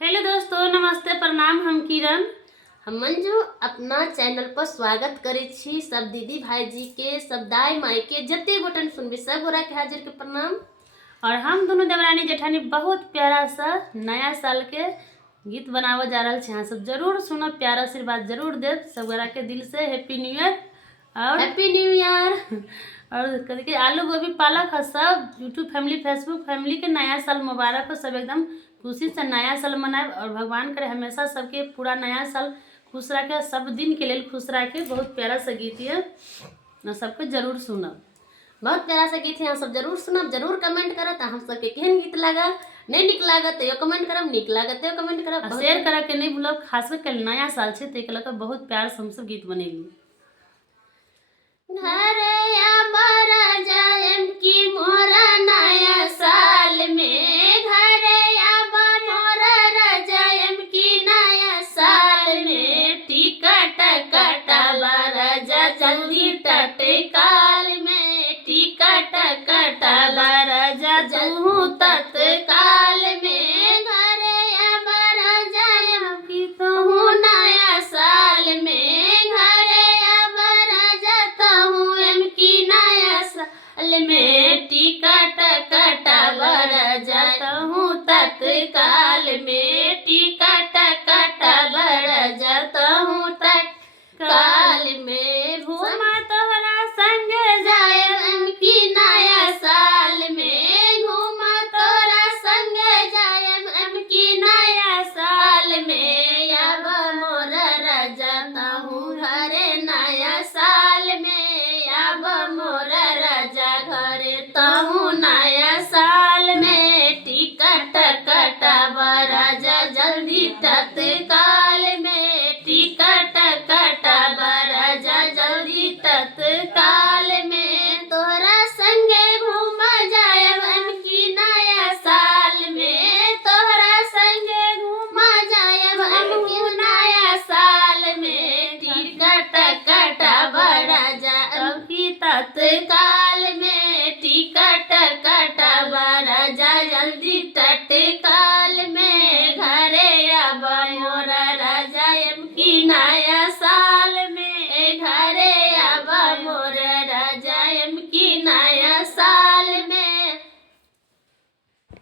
Hello दोस्तों, नमस्ते, प्रणाम। हम किरण, हम मंजू अपना चैनल पर स्वागत करे छी। सब दीदी भाई जी के, सब दाई माई के, जते गोटन सुनबे सब गोरा के हाजिर के प्रणाम। और हम दोनों देवरानी जेठानी बहुत प्यारा सा नया साल के गीत बनावे जा रहा है। सब जरूर सुनो, प्यारा आशीर्वाद जरूर दे सब गोरा के दिल से। हैप्पी न्यू ईयर और हैप्पी न्यू ईयर। और कभी आलू गोभी पालक है सब यूट्यूब फैमिली, फेसबुक फैमिली के नया साल मुबारक हो। सब एकदम खुशी से नया साल मनाए और भगवान करे हमेशा सबके पूरा नया साल खुश रखे, सब दिन के लिए खुश रखे। बहुत प्यारा सा गीत है ना, सबको जरूर सुनब। बहुत प्यारा सा गीत है, आप सब जरूर सुनब, जरूर कमेंट करत। हम सबके केहन गीत लागल, नहीं निक लागत तो कमेंट करब, निक लागत तो कमेंट करब, शेयर करे के नहीं भूलब। खास करके नया साल छे तो एक बहुत प्यार से हम सब गीत बनेली। घरे आबरा जायम की मोरा नया साल में, घरे आबा मोरा राजायम की नया साल में। टिकट कटाला राजा जल्दी तत्काल में, टिकट कटाला राजा जल्दी तत्काल में। घरे आबा राजायम की तो नया साल में, घरे आबा राजा की नया साल में। टिकट कटावर जाता हूँ तत्काल में, टिकट कटावर जाता हूँ तत्काल में। घूमा तोहरा संग जायम की नया साल में, घूमा तोरा संग जायम की नया साल में। अब मोरा राजा हूँ घरे नया साल में, अब मोरा राजा घरे तहु नया साल में। टिकट कटाब राजा जल्दी तत्काल में, टिकट कटाब राजा जल्दी तत्काल में। तोहरा संगे घूमा जायब की नया साल में, तोहरा संगे घूमा जायब की नया साल में। टिकट कटाब राजा की तत्काल